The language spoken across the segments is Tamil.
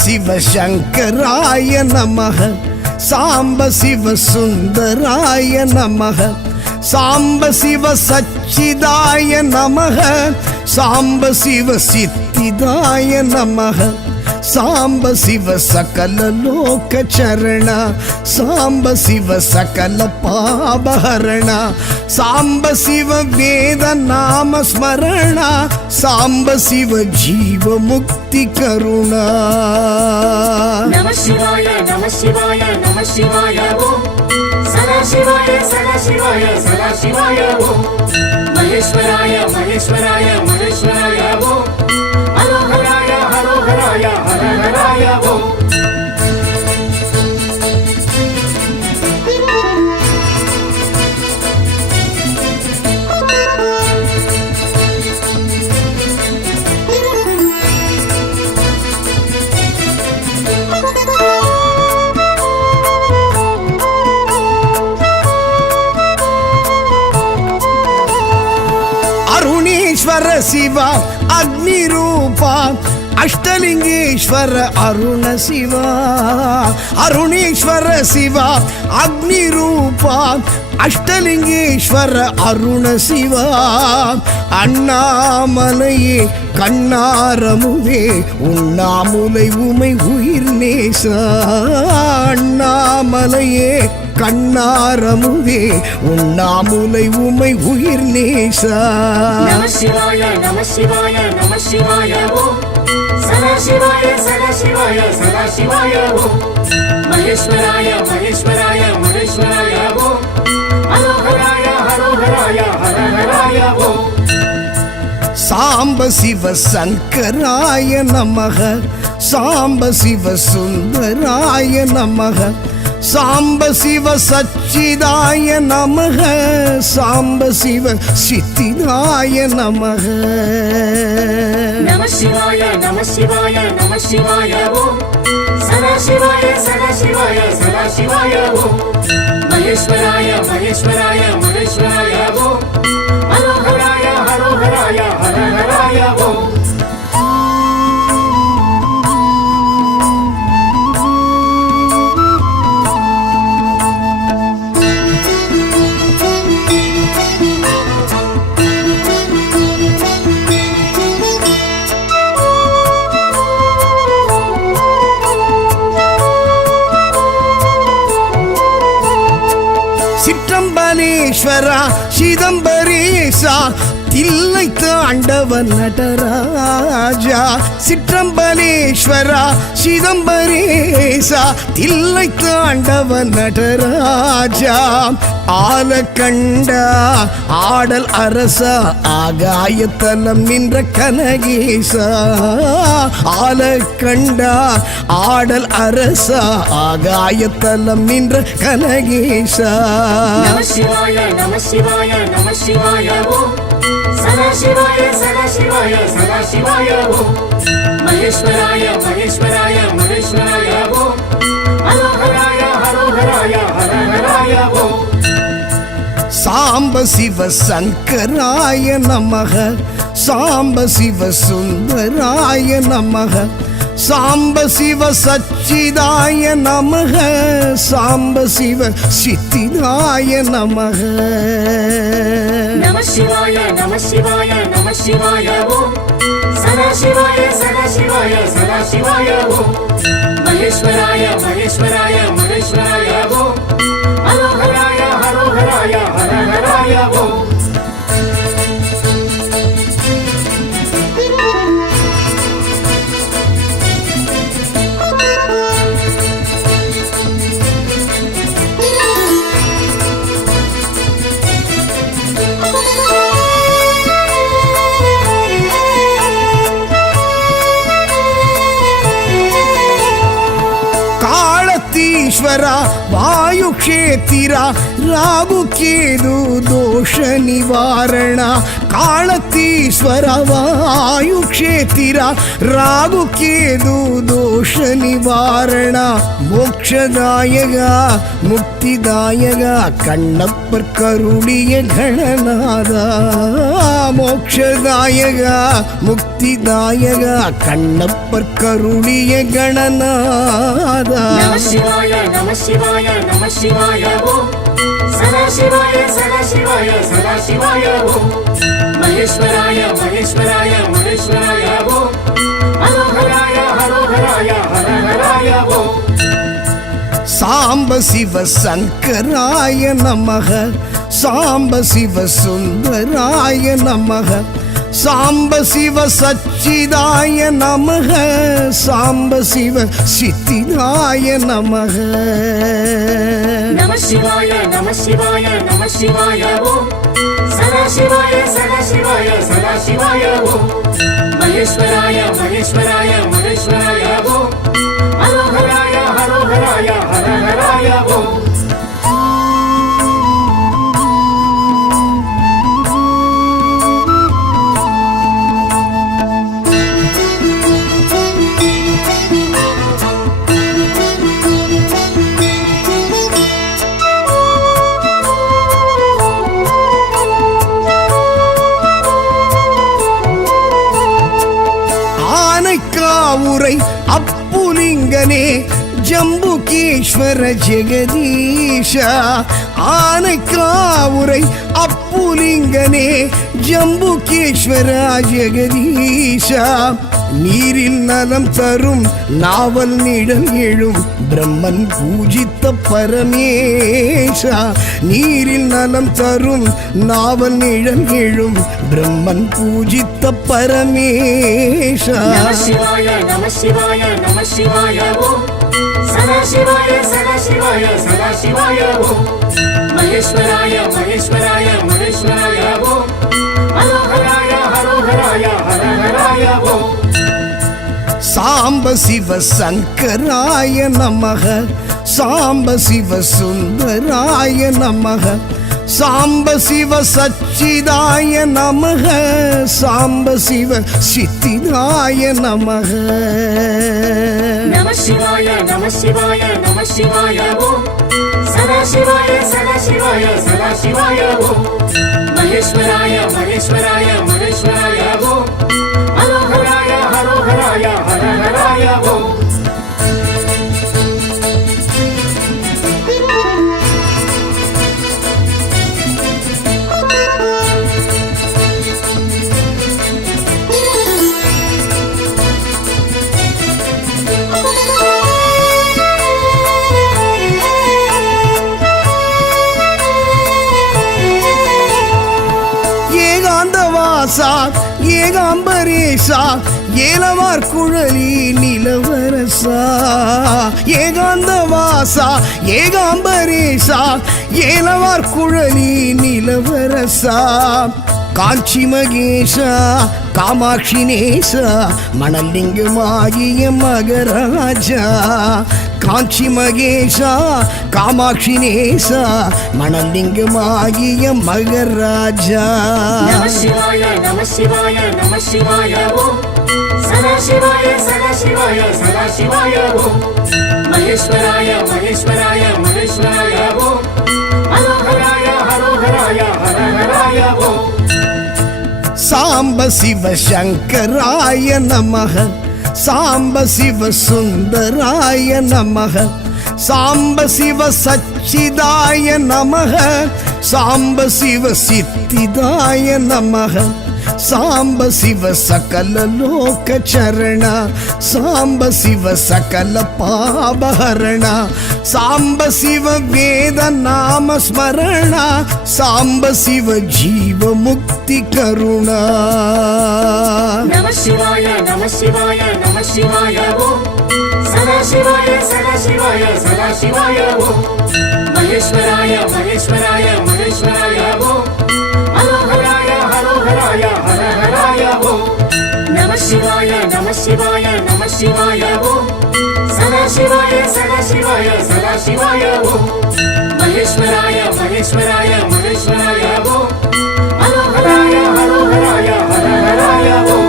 சிவ சங்கராய நமக சாம்ப சிவ சுந்தராய நமக சாம்ப சிவ சச்சிதாய நமக சாம்ப சிவ சித்திதாய நமக சாம்ப சிவ சகல லோக சரண சாம்ப சிவ சகல பாபஹரண சாம்ப சிவ வேத நாம ஸ்மரண சாம்ப சிவ ஜீவ முக்தி கருணா நம சிவாய நம சிவாய நம சிவாய ஓம் சதா சிவாய சதா சிவாய சதா சிவாய ஓம் மகேஸ்வராய மகேஸ்வராய மகேஸ்வராய ஓம் ஹரோஹராய ஹரோஹராய ஹரஹராய ஓம் அருணேஸ்வர சிவா அக்னி ரூபா அஷ்டலிங்கேஸ்வர அருண சிவா அருணேஸ்வர சிவா அக்னி ரூபா அஷ்டலிங்கேஸ்வர அருண சிவா அண்ணாமலையே கண்ணாரமுவே உண்ணாமுலை உமை உயிர் நேசா அண்ணாமலையே கண்ணாரமுவே உண்ணாமுலை உமை உயிர் நேசா நம சிவாய நம சிவாய நம சிவாய ஓம் சதா சிவாய சதா சிவாய சதா சிவாய ஓம் மகேஸ்வராய மகேஸ்வராய மகேஸ்வராய ஓம் ஹரோஹராய ஹரோஹராய ஹரஹராய ஓம் சாம்ப சிவ சங்கராய நமக சாம்ப சிவ சுந்தராய நமக சாம்ப சிவ சச்சிதாய நமக சாம்ப சிவ சித்திதாய நமக நம சிவாய நம சிவாய நம சிவாய ஓம் சதா சிவாய சதா சிவாய சதா சிவாய ஓம் மகேஸ்வராய மகேஸ்வராய மகேஸ்வராய ஓம் ஹரோஹராய ஹரோஹராய ஹரஹராய ஓம் சிற்றம்பலேஸ்வரா சிதம்பரேசா தில்லை தாண்டவன் நடராஜா சிற்றம்பலேஸ்வரா சிதம்பரேசா தில்லை தாண்டவன் நடராஜா ஆலக்கண்டா ஆடல் அரசா ஆகாயத்தலம் நின்ற கனகேசா ஆலக்கண்டா ஆடல் அரசா ஆகாயத்தலம் நின்ற கனகேசா நம சிவாய நம சிவாய நம சிவாய ஓம் சதா சிவாய சதா சிவாய சதா சிவாய ஓம் மகேஸ்வராய மகேஸ்வராய மகேஸ்வராய ஓம் ஹரோஹராய ஹரோஹராய ஹரஹராய ஓம் சாம்ப சிவ சங்கராய நமக சாம்ப சிவ சுந்தராய நமக சாம்ப சிவ சச்சிதாய நமக சாம்ப சிவ சித்திதாய நமக நம சிவாய நம சிவாய நம சிவாய ஓம் சதா சிவாய சதா சிவாய சதா சிவாய ஓம் மகேஸ்வராய மகேஸ்வராய மகேஸ்வராய ஓம் ஹரோஹராய ஹரோஹராய ஹரஹராய ஓம் ಕಾಳತೀಶ್ವರ ವಾಯುಕ್ಷೇತ್ರ ರಾಗುಕೇದು ದೋಷ ನಿವಾರಣ ಕಾಳತೀಶ್ವರ ವಾಯುಕ್ಷೇತ್ರ ರಾಗುಕೇದು ದೋಷ ನಿವಾರಣ மோட்சதாயக முக்திதாயக கண்ணப்பர் கருளிய கணநாதா மோட்சதாயக முக்திதாயக கண்ணப்பர் கருளிய கணநாதா நம சிவாய நம சிவாய நம சிவாய ஓம் சதா சிவாய சதா சிவாய சதா சிவாய ஓம் மகேஸ்வராய மகேஸ்வராய மகேஸ்வராய ஓம் ஹரோஹராய ஹரோஹராய ஹரஹராய ஓம் சாம்ப சிவ சங்கராய நமக சாம்ப சிவ சுந்தராய நமக சாம்ப சிவ சச்சிதாய நமக சாம்ப சிவ சித்திதாய நமக நம சிவாய நம சிவாய நம சிவாய ஓம் சதா சிவாய சதா சிவாய சதா சிவாய ஓம் மகேஸ்வராய மகேஸ்வராய மகேஸ்வராய ஓம் ஹரோஹராய ஹரோஹராய ஹரஹராய ஓம் ஆனைக்காவுரை அப்புலிங்கனே ஜம்புகேஸ்வர ஜெகதீஷ ஆனைக்காவுரை அப்புலிங்கனே ஜம்புகேஸ்வர ஜெகதீஷ நீரில் நலம் தரும் நாவல் நிழல் எழும் பிரம்மன் பூஜித்த பரமேஷா நீரில் நலம் தரும் நாவல் நிழல் எழும் பிரம்மன் பூஜித்த பரமேஷா நம சிவாய நம சிவாய நம சிவாய ஓம் சதா சிவாய சதா சிவாய சதா சிவாய ஓம் மகேஸ்வராய மகேஸ்வராய மகேஸ்வராய ஓம் ஹரோஹராய ஹரோஹராய ஹரஹராய ஓம் சாம்ப சிவ சங்கராய நமக சாம்ப சிவ சுந்தராய நமக சாம்ப சிவ சச்சிதாய நமக சாம்ப சிவ சித்திதாய நமக நம சிவாய நம சிவாய நம சிவாய ஓம் சதா சிவாய சதா சிவாய சதா சிவாய ஓம் மகேஸ்வராய மகேஸ்வராய மகேஸ்வராய ஓம் ஹரோஹராய ஹரோஹராய ஹரஹராய ஓம் ஏகாந்தவாசா ஏகாம்பரேசா ஏலவார் குழலி நிலவரசா ஏகாந்தவாசா ஏகாம்பரேசா ஏலவார் குழலி நிலவரசா காஞ்சி மகேஷா காமாட்சி நேசா மணலிங்கமாகிய மகராஜா காஞ்சி மகேஷா காமாட்சி நேசா மணலிங்கமாகிய மகராஜா நம சிவாய நம சிவாய நம சிவாய ஓம் சதா சிவாய சதா சிவாய சதா சிவாய ஓம் மகேஸ்வராய மகேஸ்வராய மகேஸ்வராய ஓம் ஹரோஹராய ஹரோஹராய ஹரஹராய ஓம் சாம்ப சிவ சங்கராய நமக சாம்ப சிவ சுந்தராய நமக சாம்ப சிவ சச்சிதாய நமக சாம்ப சிவ சித்திதாய நமக சாம்ப சிவ சகல லோக சரண சாம்ப சிவ சகல பாபஹரண சாம்ப சிவ வேத நாம ஸ்மரண சாம்ப சிவ ஜீவ முக்தி கருணா நம சிவாய நம சிவாய நம சிவாய ஓம் சதா சிவாய சதா சிவாய சதா சிவாய ஓம் மகேஸ்வராய மகேஸ்வராய மகேஸ்வராய ஓம் ஹரோஹராய ஹரோஹராய ஹரஹராய ஓம் நம சிவாய நம சிவாய நம சிவாய ஓம் சதா சிவாய சதா சிவாய சதா சிவாய ஓம் மகேஸ்வராய மகேஸ்வராய மகேஸ்வராய ஓம் ஹரோஹராய ஹரோஹராய ஹரஹராய ஓம்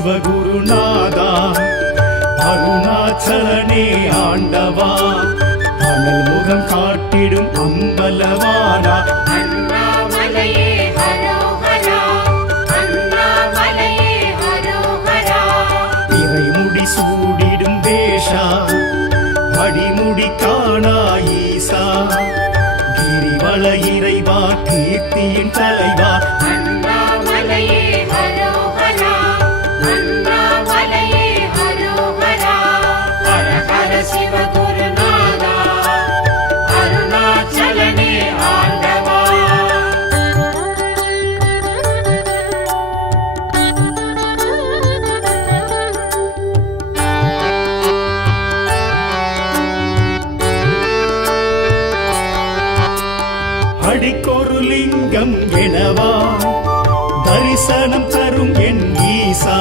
சிவகுருநாதா அருணாச்சலனே ஆண்டவா அனல் முகம் காட்டிடும் அம்பலவானா அண்ணாமலையே ஹரோஹரா அண்ணாமலையே ஹரோஹரா இறைமுடி சூடிடும் வேஷா அடிமுடி காணா ஈசா கிரிவல இறைவா கீர்த்தியின் தலைவா அண்ணாமலையே ஹரோஹரா அண்ணாமலையே ஹரோஹரா ஹர ஹர சிவகுருநாதா அருணாச்சலனே ஆண்டவா அடிக்கொரு லிங்கம் எனவா தரிசனம் தரும் என் ஈசா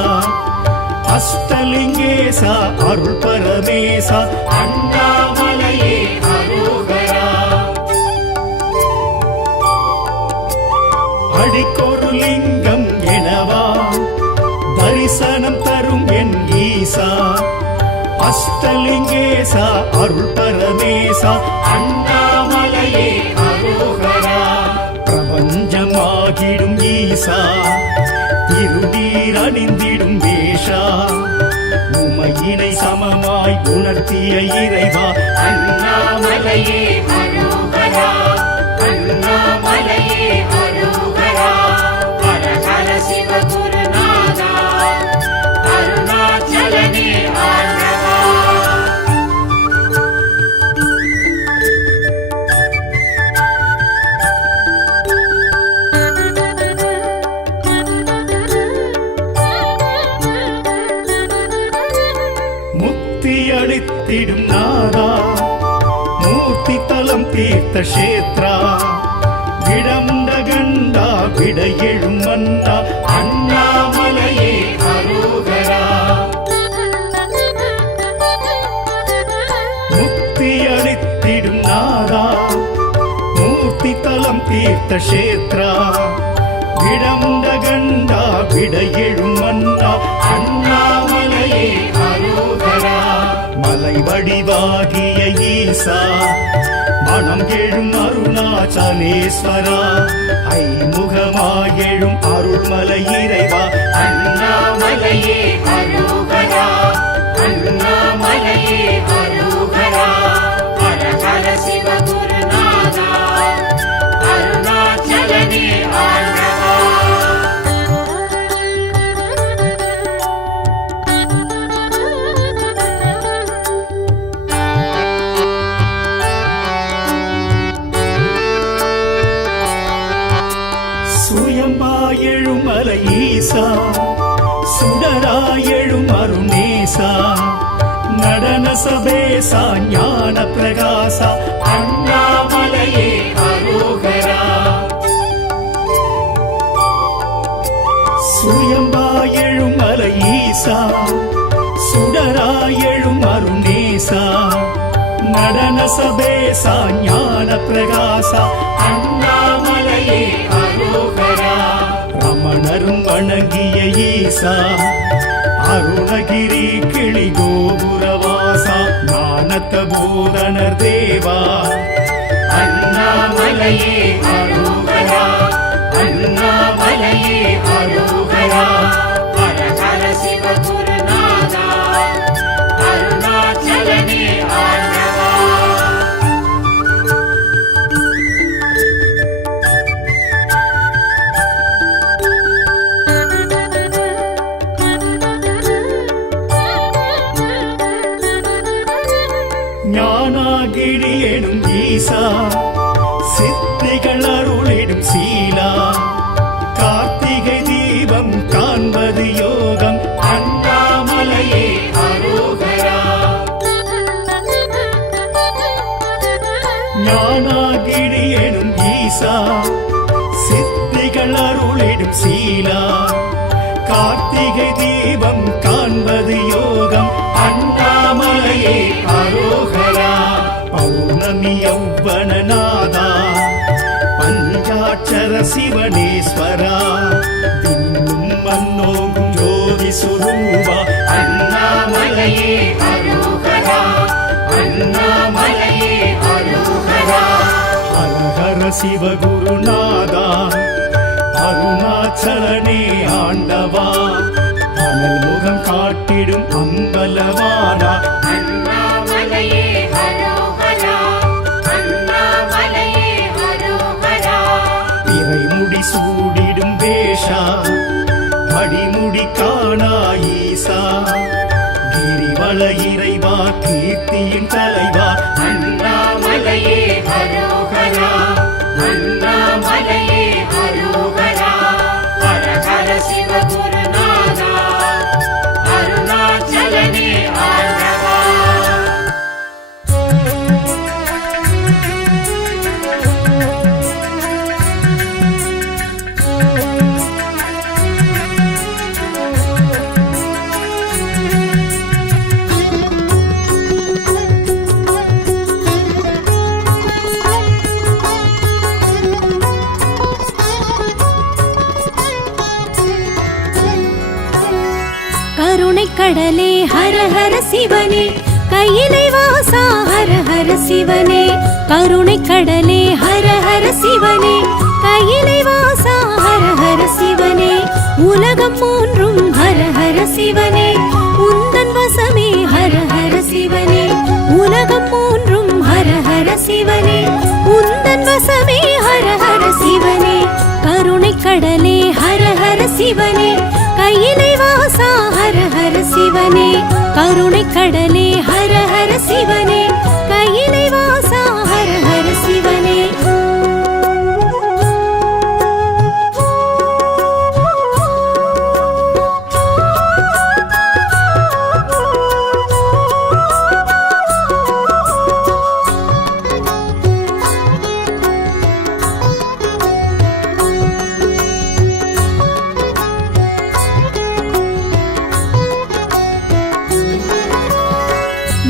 அஷ்டலிங்கேசா அருள் பரமேசா அண்ணாமலையே ஹரோஹரா அடிக்கொரு லிங்கம் எனவா தரிசனம் தரும் என் ஈசா அஷ்டலிங்கேசா அருள் பரமேசா அண்ணாமலையே ஹரோஹரா பிரபஞ்சமாகிடும் ஈசா திருநீர் அணிந்திடும் வேஷா உமையினை சமமாய் உணர்த்திய இறைவா அண்ணாமலையே ஹரோஹரா அண்ணாமலையே ஹரோஹரா ஹர ஹர சிவகுருநாதா அருணாச்சலனே ஆண்டவா முக்தி அளித்திடும் நாதா மூர்த்தி தலம் தீர்த்த கஷேத்ரா விடமுண்ட கண்டா விட எழும் மன்னா அண்ணாமலையே ஹரோஹரா முக்தி அளித்திடும் நாதா மூர்த்தி தலம் தீர்த்த கஷேத்ரா விடமுண்ட கண்டா விட எழும் மன்னா அண்ணாமலையே ஹரோஹரா மலை வடிவாகிய ஈசா மனம் எழும் அருணாச்சலேஸ்வரா ஐமுகமாயெழும் அருள்மலை இறைவா அண்ணாமலையே ஹரோஹரா அண்ணாமலையே ஹரோஹரா ஹர ஹர சிவகுருநாதா அருணாச்சலனே ஆண்டவா சுயம்பாயெழும் மலை ஈசா சுடராயெழும் அருணேசா நடன சபேசா ஞான பிரகாசா அண்ணாமலையே ஹரோஹரா சுயம்பாயெழும் மலை ஈசா சுடராயெழும் அருணேசா நடன சபேசா ஞான பிரகாசா அண்ணாமலையே ஹரோஹரா ரமணரும் வணங்கிய ஈசா அருணகிரி கிளி கோபுரவாசா ஞானத்த போதனர் தேவா அண்ணாமலையே ஹரோஹரா அண்ணாமலையே ஹரோஹரா ஹர ஹர சிவகுருநாதா அருணாச்சலனே ஆண்டவா ஞானாகிரி எனும் சித்திகள் அருளிடும் சீலா கார்த்திகை தீபம் காண்பது யோகம் அண்ணாமலையே அரோகரா ஞானாகிரி எனும் ஈசா சித்திகள் அருளிடும் சீலா கார்த்திகை தீபம் காண்பது யோகம் அண்ணாமலையே அரோகரா பௌர்ணமி யௌவனநாதா பஞ்சாட்சர சிவனேஸ்வரா விண்ணும் மண்ணோகும் ஜோதி சுரூபா அண்ணாமலையே அரோகரா அண்ணாமலையே அரோகரா ஹர ஹர சிவகுருநாதா அருணாச்சலனே ஆண்டவா அனல் முகம் காட்டிடும் அம்பலவானா அண்ணாமலையே அரோகரா அண்ணாமலையே அரோகரா இறைமுடி சூடிடும் வேஷா அடிமுடி காணா ஈசா கிரிவல இறைவா கீர்த்தியின் தலைவா அண்ணாமலையே அரோகரா அண்ணாமலையே அரோகரா ஹர ஹர சிவகுருநாதா அருணாச்சலனே ஆண்டவா கருணை கடலே ஹர ஹர சிவனே கையிலை வாசா ஹர ஹர சிவனே கருணை கடலே ஹர ஹர சிவனே கையிலை வாசா ஹர ஹர சிவனே உலகம் மூன்றும் ஹர ஹர சிவனே உந்தன் வசமே ஹர ஹர சிவனே உலகம் மூன்றும் ஹர ஹர சிவனே உந்தன் வசமே ஹர ஹர சிவனே கருணை கடலே ஹர ஹர சிவனே கையிலை வாசா ஹர ஹர சிவனே கருணை கடலே ஹர ஹர சிவனே கையிலை வாசா ஹர ஹர சிவனே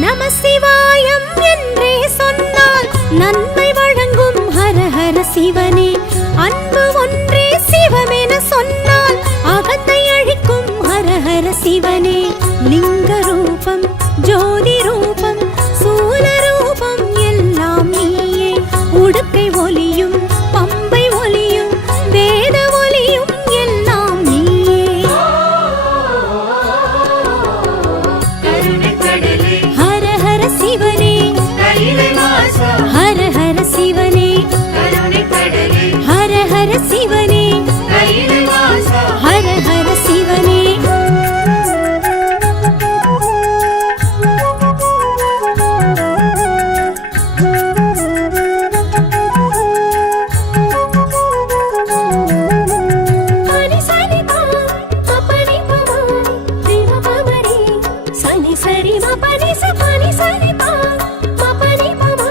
நம சிவாயம் என்றே சொன்னால் நன்மை வழங்கும் ஹர ஹர சிவனே அன்பு ஒன்றே சிவமென சொன்னால் அகத்தை அழிக்கும் ஹர ஹர சிவனே லிங்க ரூபம் ஜோதி ரூபம் சூல ரூபம் எல்லாம் நீயே உடுக்கை ஒலியும் பம்பை ஒலியும் வேத ஒலியும் எல்லாம் நீயே கருணை கடலே ஹர ஹர சிவனே கையிலை வாசா ஹர ஹர சிவனே கருணை கடலே ஹர ஹர சிவனே கையிலை வாசா ஹர ஹர சிவனே பனி சனி பா பபனி பமா தேவ பமரி சனி சரி மபனி ச பனி சனி பா பபனி பமா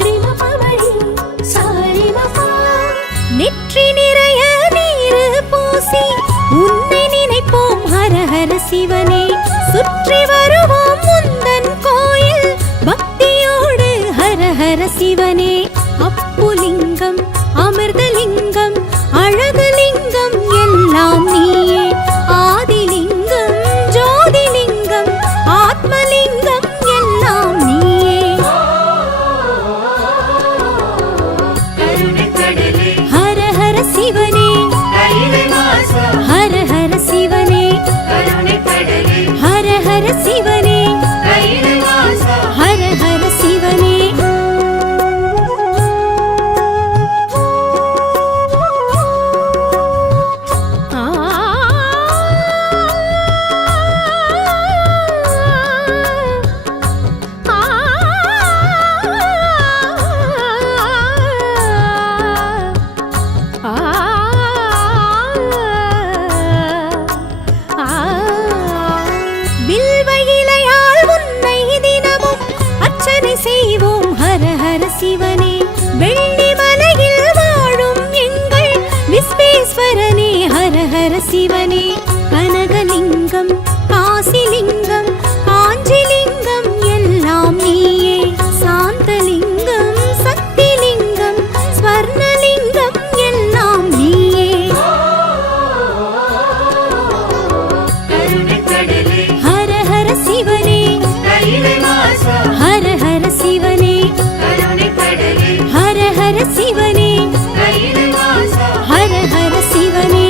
தேவ பமரி சரி மபா நெற்றி நிறைய நீர் பூசி உன்னை நினைப்போம் ஹர ஹர சிவனே சுற்றி வருவோம் முந்தன் கோயில் பக்தியோடு ஹர ஹர சிவனே அப்புலிங்கம் அமிர்தலிங்கம் அழகுலிங்கம் எல்லாம் நீயே ஆதிலிங்கம் ஜோதிலிங்கம் ஆத்மலிங்கம் எல்லாம் நீயே கருணை கடலே ஹர ஹர சிவனே கையிலை வாசா ஹர ஹர சிவனே கருணை கடலே ஹர ஹர ஹர சிவனே கனகலிங்கம் காசிலிங்கம் காஞ்சிலிங்கம் எல்லாம் நீயே சாந்தலிங்கம் சக்திலிங்கம் ஸ்வர்ணலிங்கம் எல்லாம் நீயே கருணை கடலே ஹர ஹர சிவனே கையிலை வாசா ஹர ஹர சிவனே கருணை கடலே ஹர ஹர சிவனே கையிலை வாசா ஹர ஹர சிவனே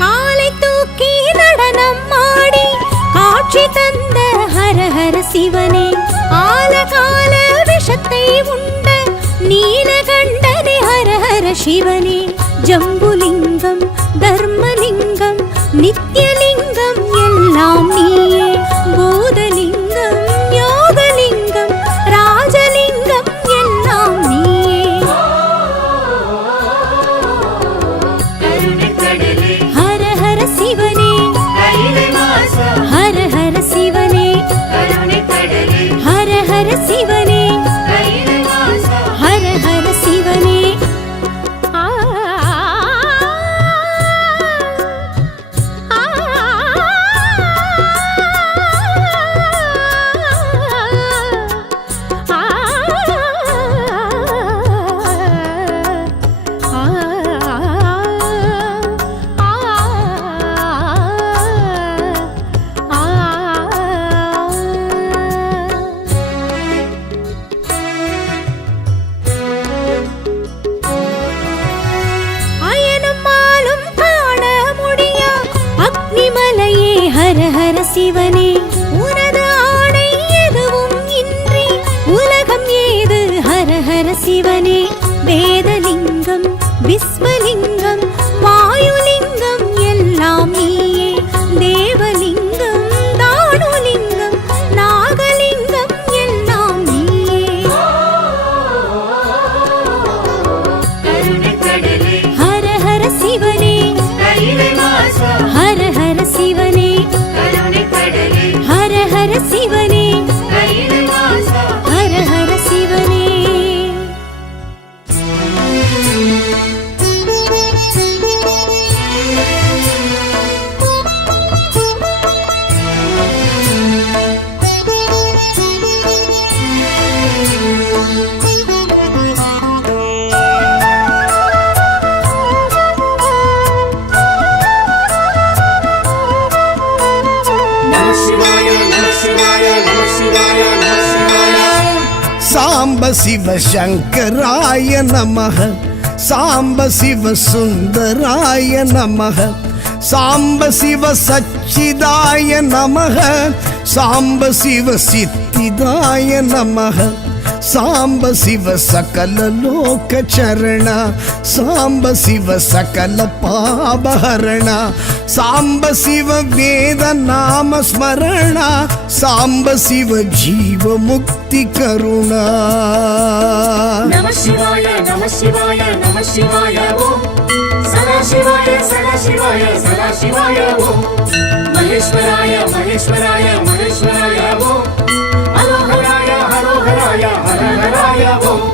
காலை தூக்கி நடனம் ஆடி காட்சி தந்த ஹர ஹர சிவனே ஆலகால விஷத்தை உண்ட நீலகண்டனே ஹர ஹர சிவனே ஜம்புலிங்கம் தர்மலிங்கம் நித்யலிங்கம் எல்லாம் நீயே பூதலிங்கம் யோகலிங்கம் ராஜலிங்கம் எல்லாம் நீயே கருணை கடலே ஹர ஹர சிவனே கையிலை வாசா ஹர ஹர சிவனே கருணை கடலே ஹர ஹர சிவனே கையிலை வாசா ஹர ஹர சிவனே ஆ அயனும் மாலும் காண முடியா அக்னிமலையே ஹர ஹர சிவனே உனது ஆணை எதுவும் இன்றி உலகம் ஏது ஹர ஹர சிவனே வேதலிங்கம் விஸ்வலிங்கம் வாயுலிங்கம் எல்லாம் நீயே தேவலிங்கம் தானுலிங்கம் நாகலிங்கம் எல்லாம் நீயே கருணை கடலே ஹர ஹர சிவனே கையிலை வாசா ஹர ஹர சிவனே கருணை கடலே ஹர ஹர சிவனே கையிலை வாசா ஹர ஹர சிவனே நம சிவாய நம சிவாய நம சிவாய நம சிவாய சாம்ப சிவ சங்கராய நமக சாம்ப சிவ சுந்தராய நமக சாம்ப சிவ சச்சிதாய நமக சாம்ப சிவ சித்திதாய நமக சாம்ப சிவ சகல லோக சரண சாம்ப சிவ சகல பாபஹரண சாம்ப சிவ வேத நாம ஸ்மரண சாம்ப சிவ ஜீவ முக்தி கருணா நம சிவாய நம சிவாய நம சிவாய ஓம் சதா சிவாய சதா சிவாய சதா சிவாய ஓம் மகேஸ்வராய மகேஸ்வராய மகேஸ்வராய ஓம் ஹரோஹராய ஹரோஹராய ஹரஹராய ஓம்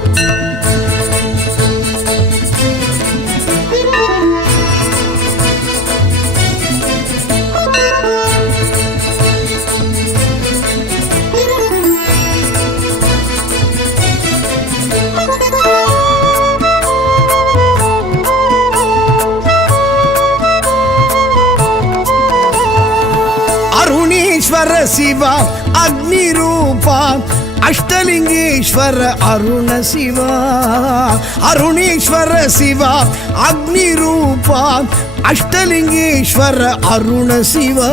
ಅರುಣೇಶ್ವರ ಶಿವ ಅಗ್ನಿರೂಪ ಅಷ್ಟಲಿಂಗೇಶ್ವರ ಅರುಣ ಶಿವ ಅರುಣೇಶ್ವರ ಶಿವ ಅಗ್ನಿರೂಪ அஷ்டலிங்கேஸ்வர அருண சிவா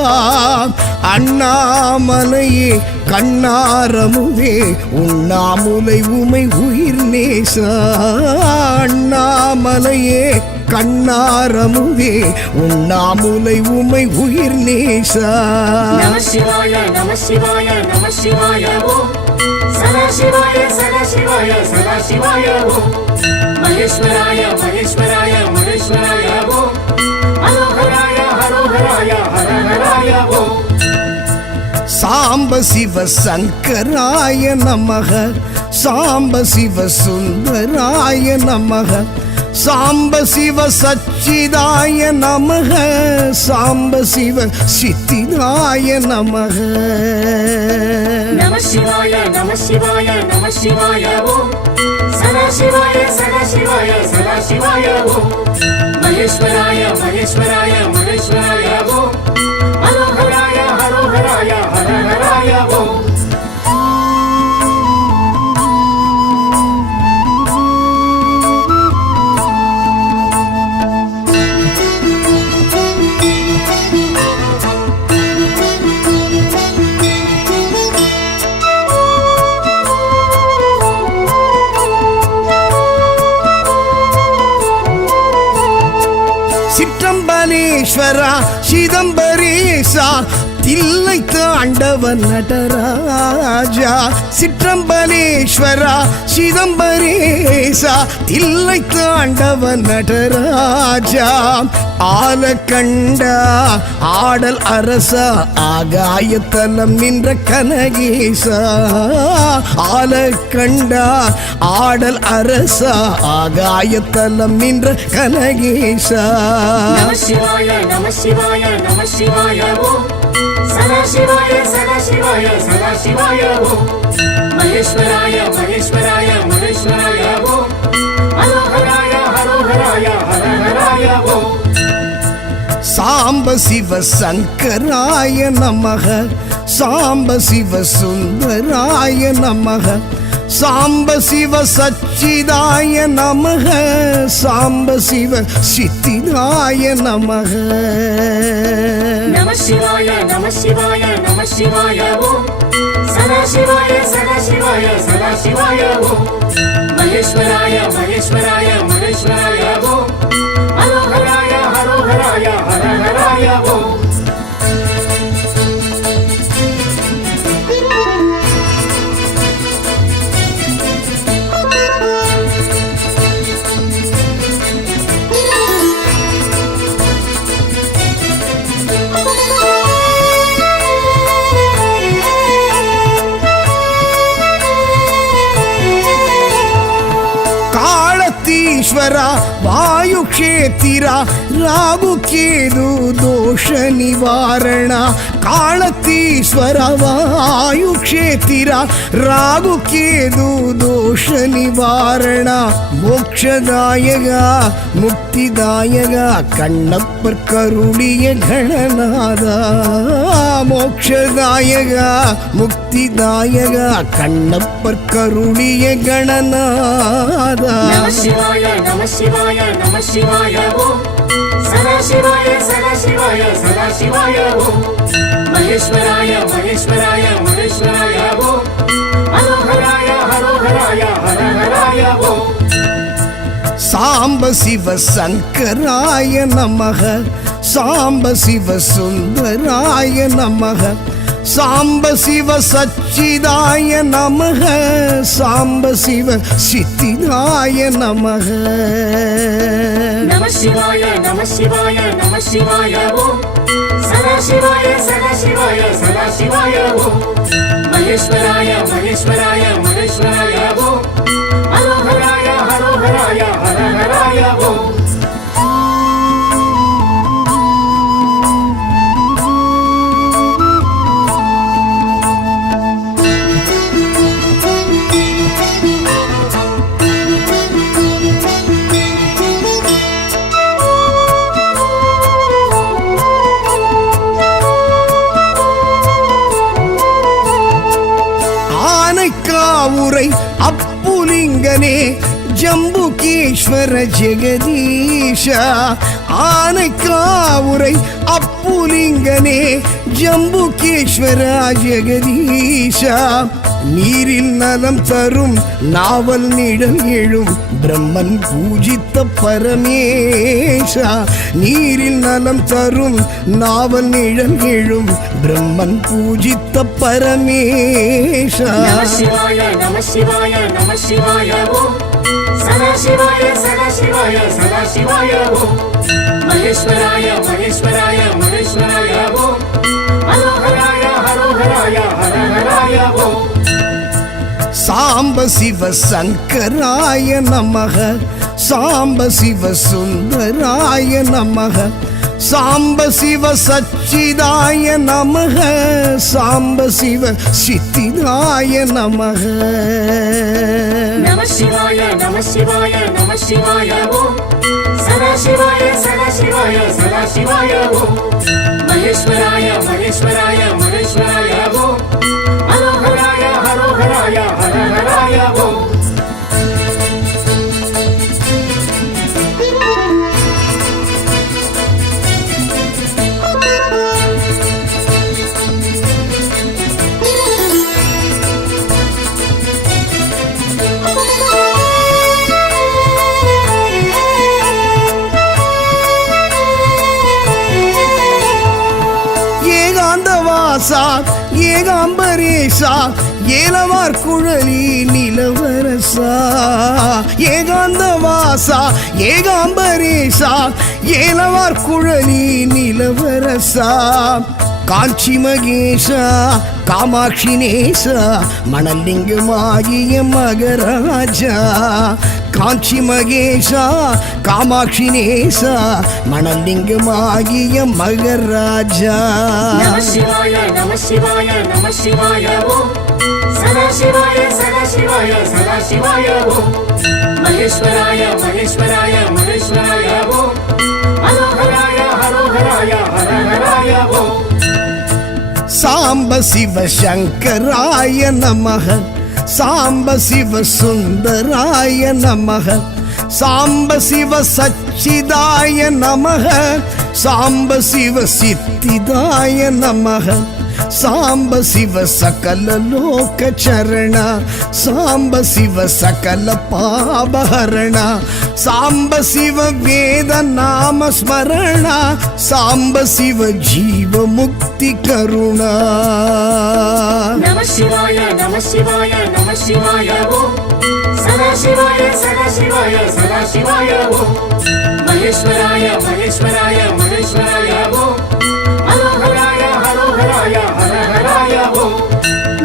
அண்ணாமலையே கண்ணாரமுதே உண்ணாமுலை உமை உயிர் நேசா அண்ணாமலையே கண்ணாரமுவே உண்ணாமுலை உமை உயிர் நேசா நம சிவாய நம சிவாய நம சிவாய ஓம் சதா சிவாய சதா சிவாய சதா சிவாய ஓம் மகேஸ்வராய மகேஸ்வராய மகேஸ்வராய ஓம் ஹரோஹராய ஹரோஹராய ஹரஹராய ஓம் சாம்ப சிவ சங்கராய நமக சாம்ப சிவ சுந்தராய நமக சாம்ப சிவ சச்சிதாய நமக சாம்ப சிவ சித்திதாய நமக நம சிவாய நம சிவாய நம சிவாய ஓம் சதா சிவாய சதா சிவாய சதா சிவாய ஓம் மகேஸ்வராய மகேஸ்வராய மகேஸ்வராய ஓம் ஹரோஹராய ஹரோஹராய ஹரஹராய ஓம் சிற்றம்பலேஸ்வரா சிதம்பரேசா தில்லை தாண்டவன் நடராஜா சிற்றம்பலேஸ்வரா சிதம்பரேசா தில்லை தாண்டவன் நடராஜா ஆலக்கண்டா ஆடல் அரசா ஆகாயத்தலம் நின்ற கனகேசா ஆலக்கண்டா ஆடல் அரசா ஆகாயத்தலம் நின்ற கனகேசா நம சிவாய நம சிவாய நம சிவாய ஓம் சதா சிவாய சதா சிவாய சதா சிவாய ஓம் மகேஸ்வராய மகேஸ்வராய மகேஸ்வராய ஓம் ஹரோஹராய ஹரோஹராய ஹரஹராய ஓம் சாம்ப சிவ சங்கராய நமக சாம்ப சிவ சுந்தராய நமக சாம்ப சிவ சச்சிதாய நமக சாம்ப சிவ சித்திதாய நமக நம சிவாய நம சிவாய நம சிவாய ஓம் சதா சிவாய சதா சிவாய சதா சிவாய ஓம் மகேஸ்வராய மகேஸ்வராய மகேஸ்வராய ஓம் ஹரோஹராய ஹரோஹராய ஹரஹராய ஓம் ಕಾಳತೀಶ್ವರ ವಾಯುಕ್ಷೇತ್ರ ರಾಗು ಕೇದು ದೋಷ ನಿವಾರಣ ಕಾಳತೀಶ್ವರ ವಾಯುಕ್ಷೇತ್ರ ರಾಗು ಕೇದು ದೋಷ ನಿವಾರಣ ಮೋಕ್ಷದಾಯಕ ಮುಕ್ತಿದಾಯಕ ಕಣ್ಣಪ್ಪರ್ ಕರುಳಿಯ ಗಣನಾದ ಮೋಕ್ಷದಾಯಕ ಮುಕ್ತಿದಾಯಕ ಕಣ್ಣಪ್ಪರ್ ಕರುಳಿಯ ಗಣನಾದ நம சிவாய நம சிவாய நம சிவாய ஓம் சதா சிவாய சதா சிவாய சதா சிவாய ஓம் மகேஸ்வராய மகேஸ்வராய மகேஸ்வராய ஓம் ஹரோஹராய ஹரோஹராய ஹரஹராய ஓம் சாம்ப சிவ சங்கராய நமக சாம்ப சிவ சுந்தராய நமக சாம்ப சிவ சச்சிதாய நமக சாம்ப சிவ சித்திதாய நமக நம சிவாய நம சிவாய நம சிவாய ஓம் சதா சிவாய சதா சிவாய சதா சிவாய ஓம் மகேஸ்வராய மகேஸ்வராய மகேஸ்வராய ஓம் ஹரோஹராய ஹரோஹராய ஹரஹராய ஓம் ஆனைக்காவுரை அப்புலிங்கனே ஜம்புகேஸ்வர ஜெகதீஷ ஆனைக்காவுரை அப்புலிங்கனே ஜம்புகேஸ்வர ஜெகதீஷ நீரில் நலம் தரும் நாவல் நிழல் எழும் பிரம்மன் பூஜித்த பரமேஷா. நீரில் நலம் தரும் நாவல் நிழல் எழும் பிரம்மன் பூஜித்த பரமேஷா. நம சிவாய நம சிவாய நம சிவாய ஓம் சதா சிவாய சதா சிவாய சதா சிவாய ஓம் மகேஸ்வராய மகேஸ்வராய மகேஸ்வராய ஓம் ஹரோஹராய ஹரோஹராய ஹரஹராய ஓம் சாம்ப சிவ சங்கராய நமக சாம்ப சிவ சுந்தராய நமக சாம்ப சிவ சச்சிதாய நமக சாம்ப சிவ சித்திதாய நமக. நம சிவாய நம சிவாய நம சிவாய ஓம் சதா சிவாய சதா சிவாய சதா சிவாய ஓம் மகேஸ்வராய மகேஸ்வராய மகேஸ்வராய ஓம் ஹரோஹராய ஹரோஹராய ஹரஹராய ஓம் ஏகாந்தவாசா ஏகாம்பரேசா ஏலவார் குழலி நிலவரசா. ஏகாந்தவாசா ஏகாம்பரேசா ஏலவார் குழலி நிலவரசா. காஞ்சி மகேஷா காமாட்சி நேசா மணலிங்கமாகிய மகராஜா. காஞ்சி மகேஷா காமாட்சி நேசா மணலிங்கமாகிய மகராஜா. நம சிவாய நம சிவாய நம சிவாய ஓம் சதா சிவாய சதா சிவாய சதா சிவாய ஓம் மகேஸ்வராய மகேஸ்வராய மகேஸ்வராய ஓம் ஹரோஹராய ஹரோஹராய ஹரஹராய ஓம் சாம்ப சிவ சங்கராய நமக சாம்ப சிவ சுந்தராய நமக சாம்ப சிவ சச்சிதாய நமக சாம்ப சிவ சித்திதாய நமக சாம்ப சிவ சகல லோக சரண சாம்ப சிவ சகல பாபஹரண சாம்ப சிவ வேத நாம ஸ்மரண சாம்ப சிவ ஜீவ முக்தி கருணா. நம சிவாய நம சிவாய நம சிவாய ஓம் சதா சிவாய சதா சிவாய சதா சிவாய ஓம் மகேஸ்வராய மகேஸ்வராய மகேஸ்வராய ஓம் ஹரோஹராய ஹரோஹராய ஹரஹராய ஓம்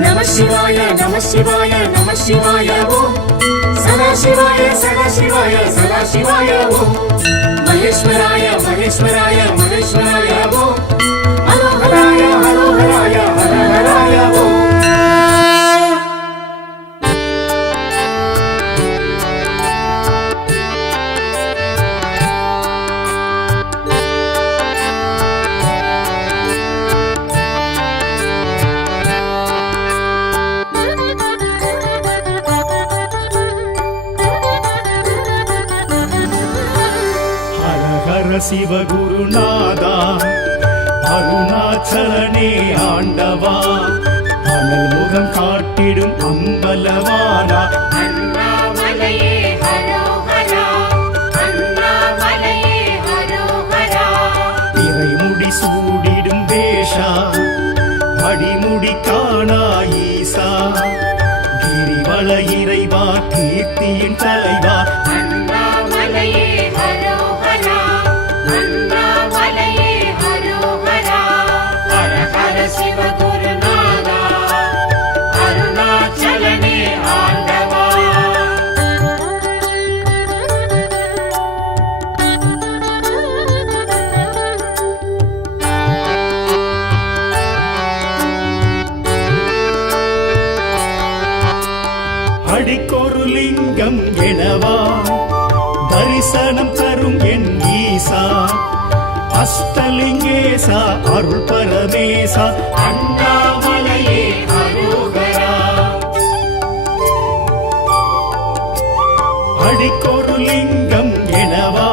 நம சிவாய நம சிவாய நம சிவாய ஓம் சதா சிவாய சதா சிவாய சதா சிவாய ஓம் மகேஸ்வராய மகேஸ்வராய மகேஸ்வராய ஓம் ஹரோஹராய ஹரோஹராய ஹரஹராய ஓம் சிவகுருநாதா அருணாச்சலனே ஆண்டவா அனல் முகம் காட்டிடும் அம்பலவானா அண்ணாமலையே ஹரோஹரா அண்ணாமலையே ஹரோஹரா இறைமுடி சூடிடும் வேஷா அடிமுடி காணா ஈசா கிரிவல இறைவா கீர்த்தியின் தலைவா அண்ணாமலையே ஹரோஹரா அண்ணாமலையே ஹரோஹரா ஹர ஹர சிவ குருநாதா அருணாச்சலனே ஆண்டவா. அடிக்கொரு லிங்கம் எனவா தரிசனம் தரும் என் ஈசா அஷ்டலிங்கேசா அருள் பரமேசா அண்ணாமலையே ஹரோஹரா அடிக்கொரு லிங்கம் எனவா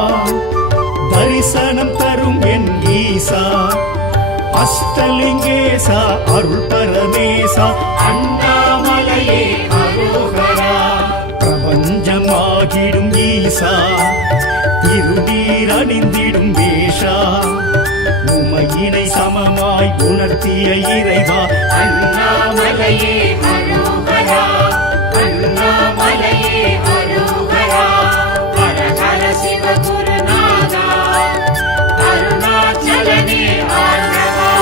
தரிசனம் தரும் என் ஈசா அஷ்டலிங்கேசா அருள் பரமேசா அண்ணாமலையே அணிந்திடும் வேஷா உமையினை சமமாய் உணர்த்திய இறைவா அண்ணாமலையே அரோகரா அண்ணாமலையே அரோகரா ஹர ஹர சிவ குருநாதா அருணாச்சலனே ஆண்டவா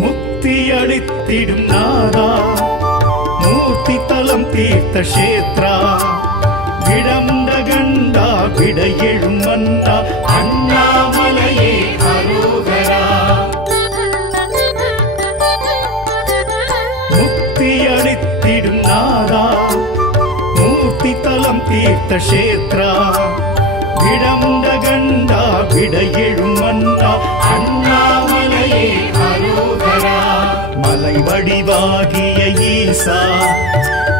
முக்தி அளித்திடும் நாதா மூர்த்தி தலம் தீர்த்த கஷேத்ரா விடமுண்ட கண்டா விட எழும் மன்னா அண்ணாமலையே அரோகரா முக்தி அளித்திடும் நாதா மூர்த்தி தலம் தீர்த்த கஷேத்ரா விடமுண்ட கண்டா விட எழும் மன்னா அண்ணாமலையே அரோகரா மலை வடிவாகிய ஈசா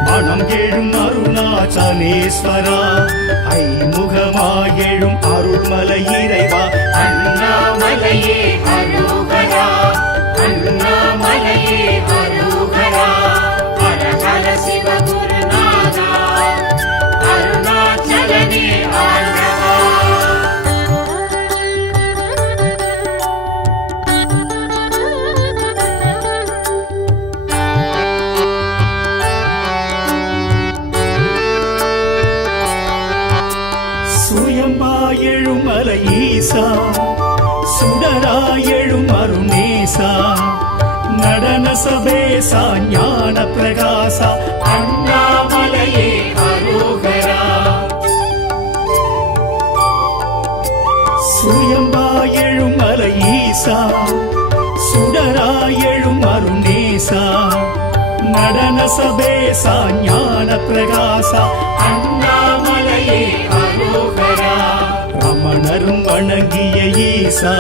மனம் எழும் அருணாச்சலேஸ்வரா ஐமுகமாயெழும் அருள்மலை இறைவா அண்ணாமலையே அரோகரா அண்ணாமலையே அரோகரா ஹர ஹர சிவ குருநாதா அருணாச்சலனே ஆண்டவா சுயம்பாயெழும் மலை ஈசா சுடராயெழும் அருணேசா நடன சபேசா ஞான பிரகாசா அண்ணாமலையே அரோகரா சுயம்பாயெழும் மலை ஈசா சுடராயெழும் அருணேசா நடன சபேசா ஞான பிரகாசா அண்ணாமலையே அரோகரா ரமணரும் வணங்கிய ஈசா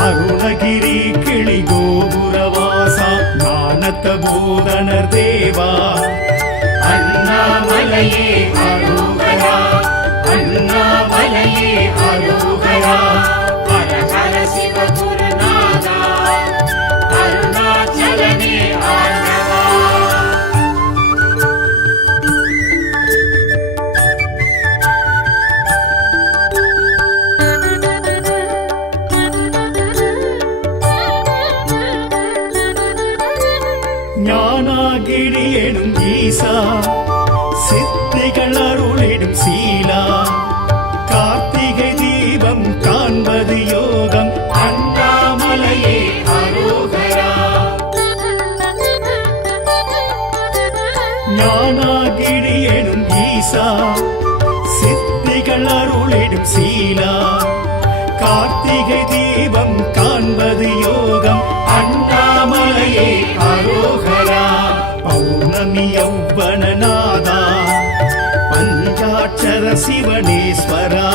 அருணகிரி கிளி கோபுரவாசா ஞானத்த போதனர் தேவா அண்ணாமலையே அரோகரா அண்ணாமலையே அரோகரா ஹர ஹர சிவ குருநாதா அருணாச்சலனே ஆண்டவா ஞானாகிரி எனும் ஈசா சித்திகள் அருளிடும் சீலா கார்த்திகை தீபம் காண்பது யோகம் அண்ணாமலையே அரோகரா ஞானாகிரி எனும் ஈசா சித்திகள் அருளிடும் சீலா கார்த்திகை தீபம் காண்பது யோகம் அண்ணாமலையே அரோகரா பௌர்ணமி யௌவனநாதா பஞ்சாட்சர சிவனேஸ்வரா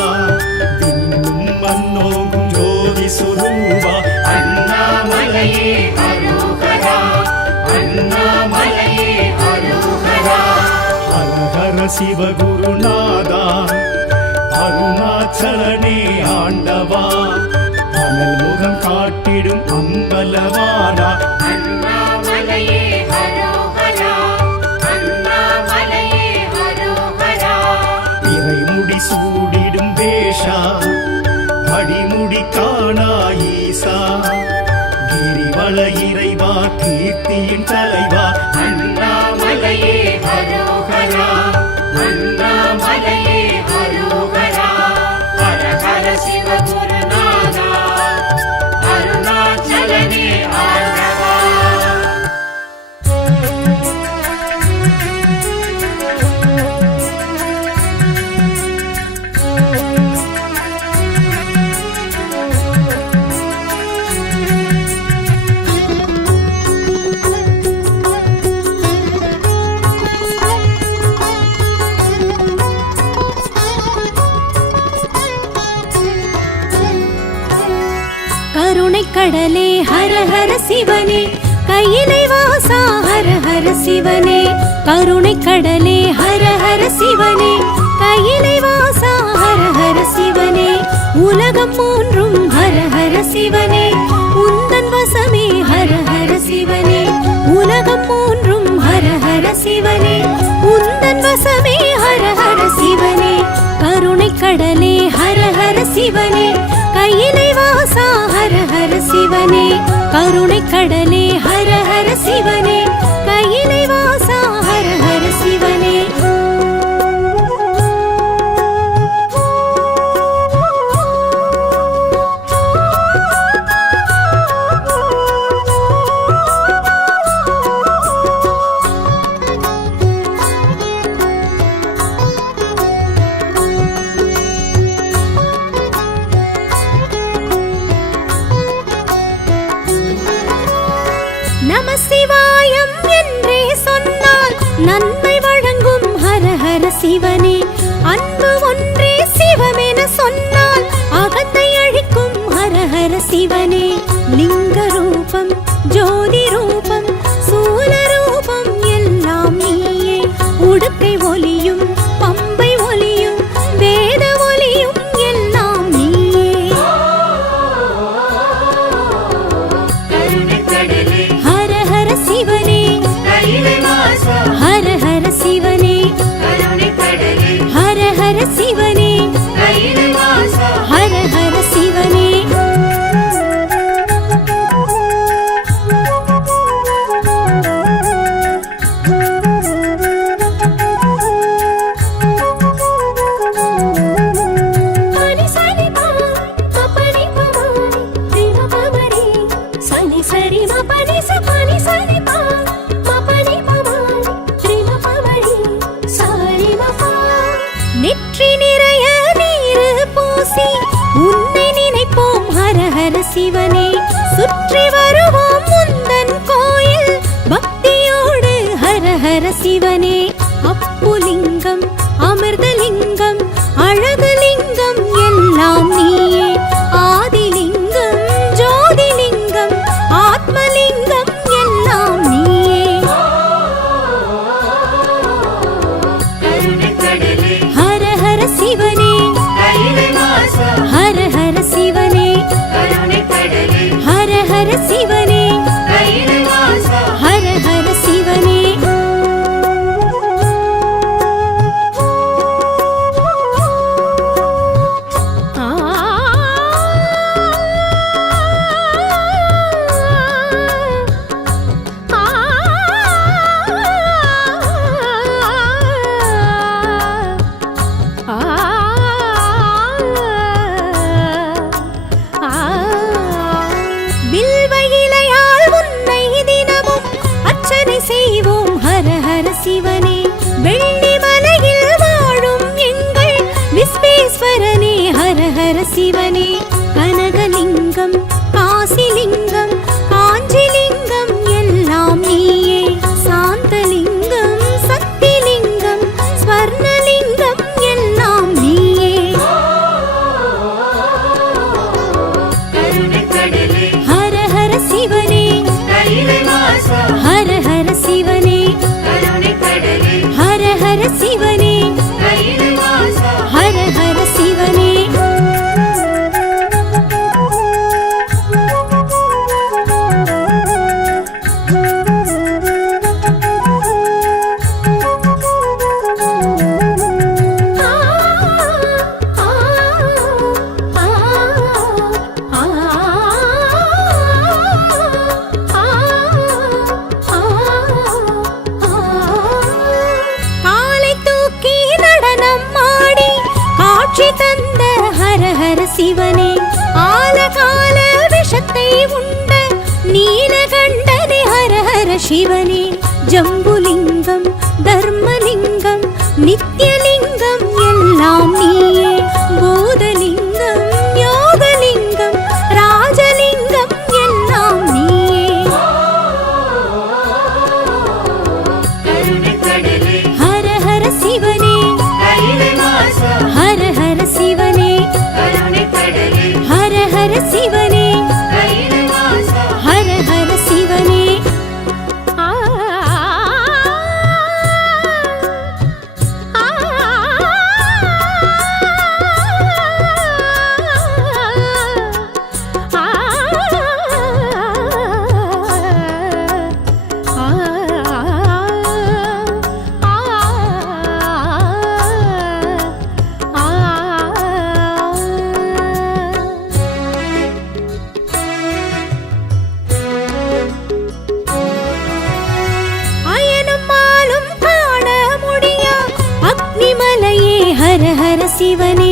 விண்ணும் மன்னோகும் ஜோதி சுரூபா அண்ணாமலையே அரோகரா அண்ணாமலையே அரோகரா ஹர ஹர சிவகுருநாதா அருணாச்சலனே ஆண்டவா அனல் முகம் காட்டிடும் அம்பலவானா அண்ணாமலையே அரோகரா அண்ணாமலையே அரோகரா இறைமுடி சூடிடும் வேஷா அடிமுடி காணா ஈசா கிரிவல இறைவா கீர்த்தியின் தலைவா அண்ணாமலையே அரோகரா அண்ணாமலையே அரோகரா ஹர ஹர சிவ குருநாதா அருணாச்சலனே ஆண்டவா கருணை கடலே ஹர ஹர சிவனே கையிலை வாசா ஹர ஹர சிவனே கருணை கடலே ஹர ஹர சிவனே கையிலை வாசா ஹர ஹர சிவனே உலகம் மூன்றும் ஹர சிவனே உந்தன் வசமே ஹர ஹர சிவனே உலகம் மூன்றும் ஹர ஹர சிவனே உந்தன் வசமே ஹர ஹர சிவனே கருணை கடலே ஹர ஹர சிவனே கையிலை வாசா ஹர ஹர சிவனே கருணை கடலே ஹர ஹர சிவனே கையிலை வாசா ஹர ஹர சிவனே நம சிவாயம் என்றே சொன்னால் நன்மை வழங்கும் ஹர ஹர சிவனே அன்பு ஒன்றே சிவமென சொன்னால் அகத்தை அழிக்கும் ஹர ஹர சிவனே லிங்க ரூபம் ஜோதி ரூபம் சூல ரூபம் எல்லாம் நீயே உடுக்கை ஒலியும் பம்பை ஒலியும் வேத ஒலியும் எல்லாம் நீயே கருணைக்கடலே ஹர ஹர சிவனே கையிலை வாசா ஹர ஹர சிவனே கருணைக்கடலே ஹர ஹர சிவனே கையிலை வாசா ஹர ஹர சிவனே பனி சரி பா பபனி பமாரி தின பமரி சனி சரி மபனி சபனி சரி பா பபனி பமாரி தின பமரி சரி மபா நெற்றி நிறைய நீர் பூசி உன்னை நினைப்போம் ஹர ஹர சிவனே சுற்றி வருவோம் முந்தன் கோயில் பக்தியோடு ஹர ஹர சிவனே அப்புலிங்கம் அமிர்தலிங்கம் அழகுலிங்கம் எல்லாம் நீயே ஆதிலிங்கம் ஜோதிலிங்கம் ஆத்மலிங்கம் எல்லாம் நீயே கருணைக்கடலே ஹர ஹர சிவனே கையிலை வாசா ஹர ஹர சிவனே கருணைக்கடலே ஹர ஹர சிவனே கையிலை வாசா ஹர ஹர சிவனே ஆ வில்வ இலையால் உன்னை தினமும் அர்ச்சனை செய்வோம் ஹர ஹர சிவனே வெள்ளி மலையில் வாழும் எங்கள் விஸ்வேஸ்வரனே ஹர ஹர சிவனே கனகலிங்கம் காசிலிங்கம் காஞ்சிலிங்கம் எல்லாம் நீயே சாந்தலிங்கம் சக்திலிங்கம் ஸ்வர்ணலிங்கம் எல்லாம் நீயே கருணைக்கடலே ஹர ஹர சிவனே கையிலை வாசா ஹர ஹர சிவனே கருணைக்கடலே ஹர ஹர சிவனே கையிலை வாசா ஹர ஹர சிவனே காலை தூக்கி நடனம் ஆடி காட்சி தந்த ஹர ஹர சிவனே ஆலகால விஷத்தை உண்ட நீலகண்டனே ஹர ஹர சிவனே ஜம்புலிங்கம் தர்மலிங்கம் நித்யலிங்கம் எல்லாம் நீயே பூதலிங்கம் யோகலிங்கம் ராஜலிங்கம் எல்லாம் நீயே கருணைக்கடலே ஹர ஹர சிவனே கையிலை வாசா ஹர ஹர சிவனே கருணைக்கடலே ஹர ஹர சிவனே கையிலை வாசா ஹர ஹர சிவனே ஆ சிவனே